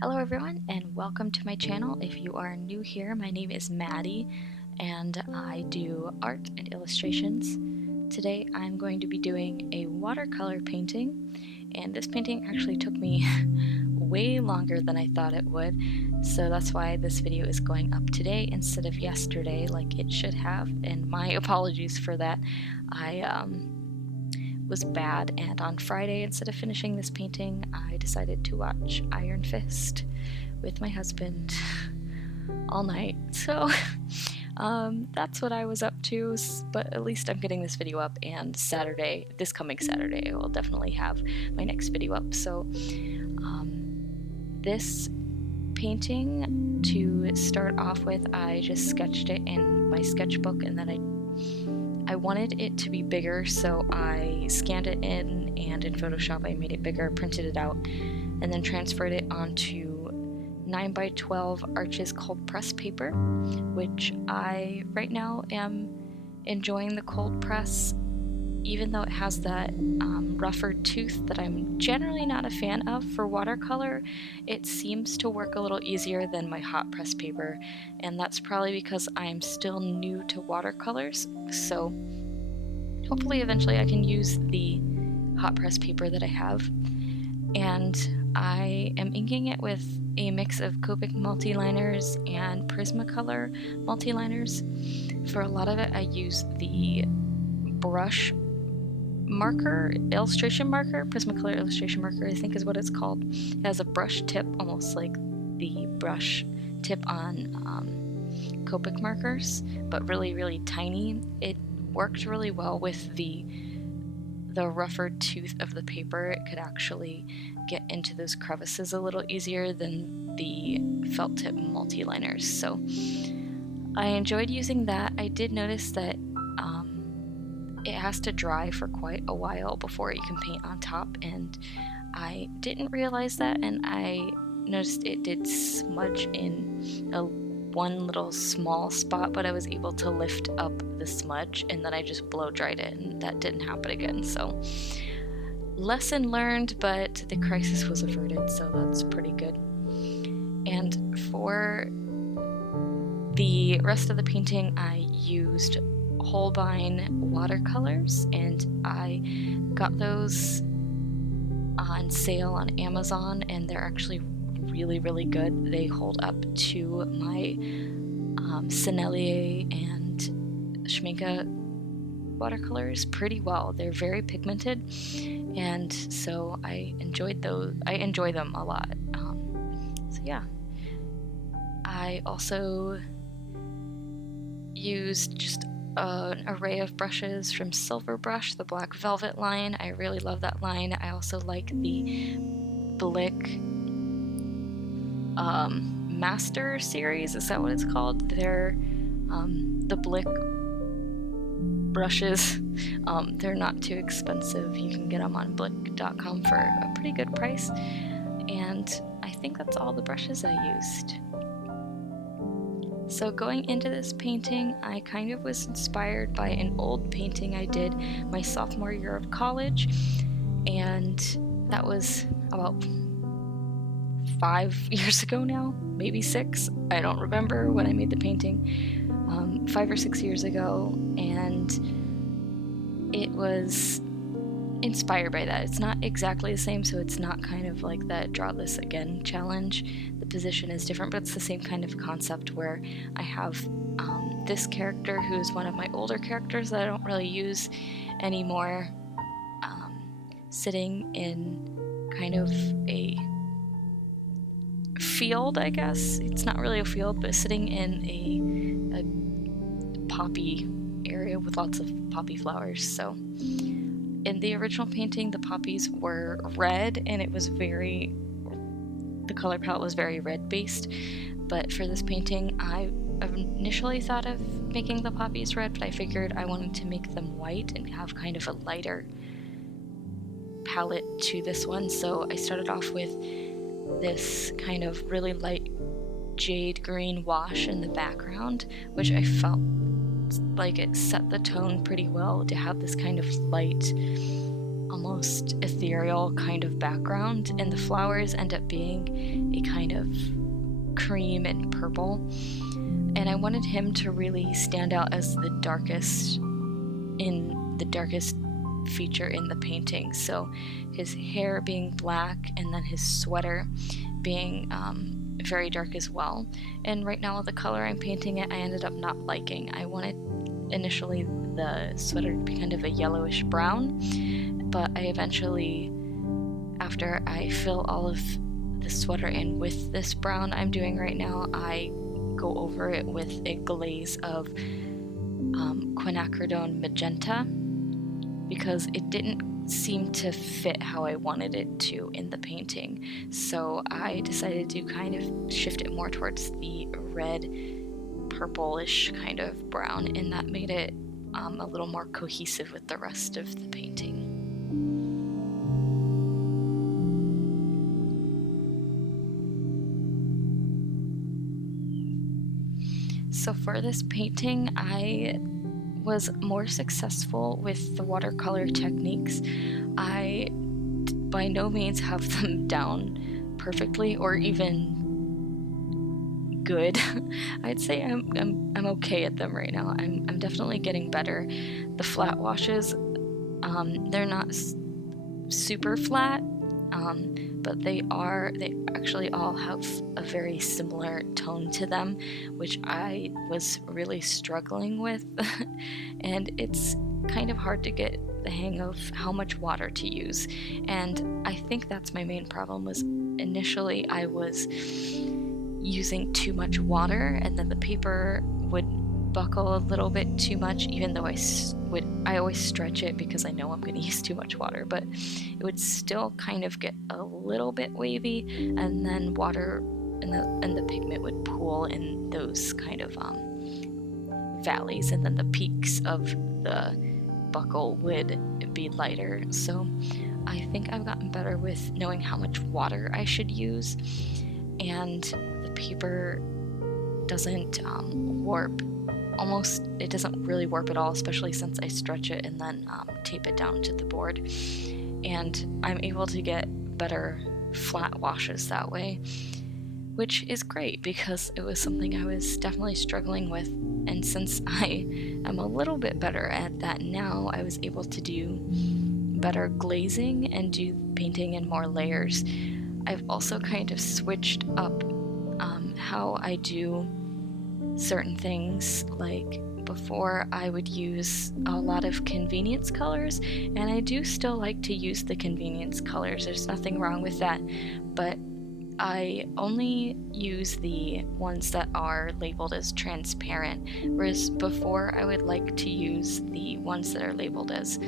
Hello everyone and welcome to my channel. If you are new here, my name is Maddie and I do art and illustrations. Today I'm going to be doing a watercolor painting, and this painting actually took me way longer than I thought it would, so that's why this video is going up today instead of yesterday like it should have, and my apologies for that. I was bad, and on Friday, instead of finishing this painting, I decided to watch Iron Fist with my husband all night. So that's what I was up to, but at least I'm getting this video up, and this coming Saturday, I will definitely have my next video up. So this painting, to start off with, I just sketched it in my sketchbook, and then I wanted it to be bigger, so I scanned it in, and in Photoshop I made it bigger, printed it out, and then transferred it onto 9x12 Arches cold press paper, which I right now am enjoying the cold press, even though it has that rougher tooth that I'm generally not a fan of for watercolor. It seems to work a little easier than my hot press paper, and that's probably because I'm still new to watercolors, so hopefully eventually I can use the hot press paper that I have. And I am inking it with a mix of Copic Multiliners and Prismacolor Multiliners. For a lot of it I use the brush marker, illustration marker, Prismacolor illustration marker I think is what it's called. It has a brush tip, almost like the brush tip on Copic markers, but really tiny. It worked really well with the rougher tooth of the paper. It could actually get into those crevices a little easier than the felt tip multiliners, so I enjoyed using that. I did notice that it has to dry for quite a while before you can paint on top, and I didn't realize that, and I noticed it did smudge in one little small spot, but I was able to lift up the smudge, and then I just blow dried it, and that didn't happen again. So lesson learned, but the crisis was averted, so that's pretty good. And for the rest of the painting I used Holbein Watercolors, and I got those on sale on Amazon, and they're actually really good. They hold up to my Sennelier and Schmincke watercolors pretty well. They're very pigmented, and so I enjoy them a lot. So yeah, I also used just an array of brushes from Silver Brush, the Black Velvet line. I really love that line. I also like the Blick Master series, is that what it's called? They're the Blick brushes. They're not too expensive. You can get them on blick.com for a pretty good price, and I think that's all the brushes I used. So going into this painting, I kind of was inspired by an old painting I did my sophomore year of college, and that was about 5 years ago now, maybe 6. I don't remember when I made the painting. 5 or 6 years ago, and it was inspired by that. It's not exactly the same, so it's not kind of like that draw this again challenge. The position is different, but it's the same kind of concept where I have this character who's one of my older characters that I don't really use anymore, sitting in kind of a field, I guess. It's not really a field, but sitting in a poppy area with lots of poppy flowers. So in the original painting, the poppies were red, and it was the color palette was very red based, but for this painting I initially thought of making the poppies red, but I figured I wanted to make them white and have kind of a lighter palette to this one, so I started off with this kind of really light jade green wash in the background, which I felt like it set the tone pretty well to have this kind of light almost ethereal kind of background, and the flowers end up being a kind of cream and purple. And I wanted him to really stand out as the darkest feature in the painting. So his hair being black, and then his sweater being very dark as well. And right now, the color I'm painting it, I ended up not liking. I wanted initially the sweater to be kind of a yellowish brown, but I eventually, after I fill all of the sweater in with this brown I'm doing right now, I go over it with a glaze of quinacridone magenta, because it didn't seem to fit how I wanted it to in the painting. So I decided to kind of shift it more towards the red, purplish kind of brown, and that made it a little more cohesive with the rest of the painting. So for this painting, I was more successful with the watercolor techniques. I by no means have them down perfectly or even good. I'd say I'm okay at them right now. I'm definitely getting better. The flat washes, they're not super flat, but they actually all have a very similar tone to them, which I was really struggling with. And it's kind of hard to get the hang of how much water to use. And I think that's my main problem. Was initially I was using too much water, and then the paper would buckle a little bit too much, even though I always stretch it because I know I'm going to use too much water, but it would still kind of get a little bit wavy, and then water and the pigment would pool in those kind of valleys, and then the peaks of the buckle would be lighter. So I think I've gotten better with knowing how much water I should use, and the paper doesn't warp. It doesn't really warp at all, especially since I stretch it and then tape it down to the board. And I'm able to get better flat washes that way, which is great because it was something I was definitely struggling with. And since I am a little bit better at that now, I was able to do better glazing and do painting in more layers. I've also kind of switched up how I do certain things. Like before, I would use a lot of convenience colors, and I do still like to use the convenience colors. There's nothing wrong with that, but I only use the ones that are labeled as transparent, whereas before I would like to use the ones that are labeled as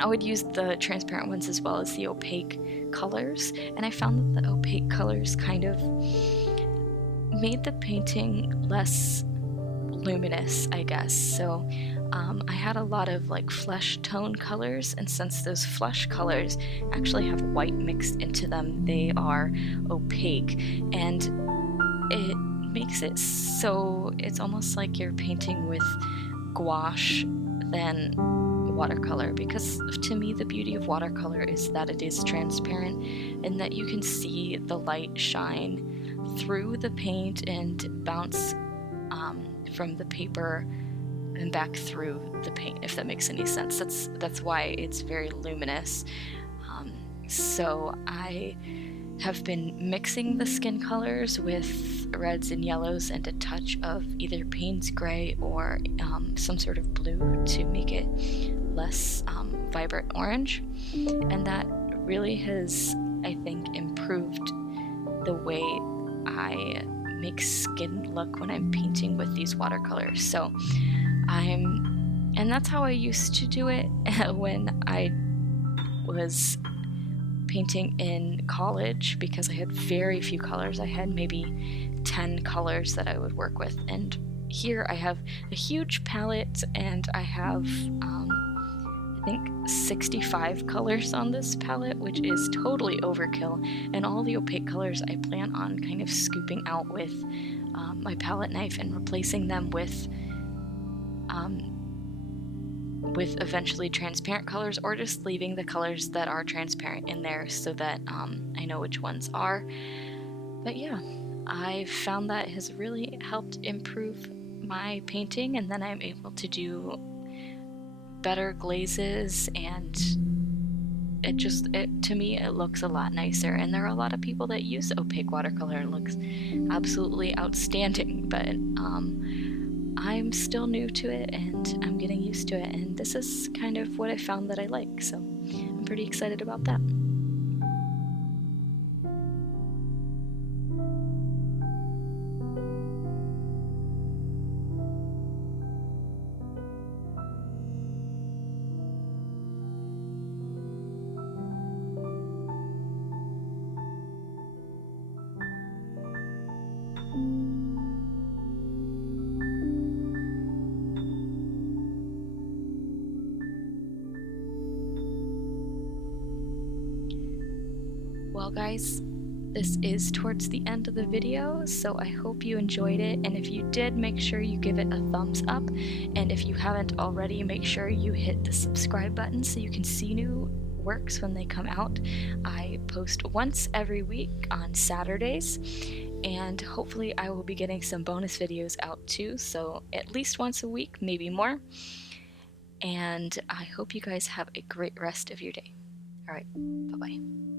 I would use the transparent ones as well as the opaque colors, and I found that the opaque colors kind of made the painting less luminous, I guess. So I had a lot of like flesh tone colors, and since those flesh colors actually have white mixed into them, they are opaque, and it makes it so it's almost like you're painting with gouache than watercolor, because to me the beauty of watercolor is that it is transparent and that you can see the light shine through the paint and bounce from the paper and back through the paint, if that makes any sense. That's why it's very luminous. So I have been mixing the skin colors with reds and yellows and a touch of either Payne's gray or some sort of blue to make it less vibrant orange, and that really has, I think, improved the way I make skin look when I'm painting with these watercolors. So and that's how I used to do it when I was painting in college, because I had very few colors. I had maybe 10 colors that I would work with, and here I have a huge palette, and I have I think 65 colors on this palette, which is totally overkill, and all the opaque colors I plan on kind of scooping out with my palette knife and replacing them with with eventually transparent colors, or just leaving the colors that are transparent in there so that I know which ones are. But yeah, I found that has really helped improve my painting, and then I'm able to do better glazes, and to me it looks a lot nicer. And there are a lot of people that use opaque watercolor. It looks absolutely outstanding, but I'm still new to it and I'm getting used to it, and this is kind of what I found that I like, so I'm pretty excited about that. Well guys, this is towards the end of the video, so I hope you enjoyed it, and if you did, make sure you give it a thumbs up, and if you haven't already, make sure you hit the subscribe button so you can see new works when they come out. I post once every week on Saturdays, and hopefully I will be getting some bonus videos out too, so at least once a week, maybe more. And I hope you guys have a great rest of your day. Alright, bye-bye.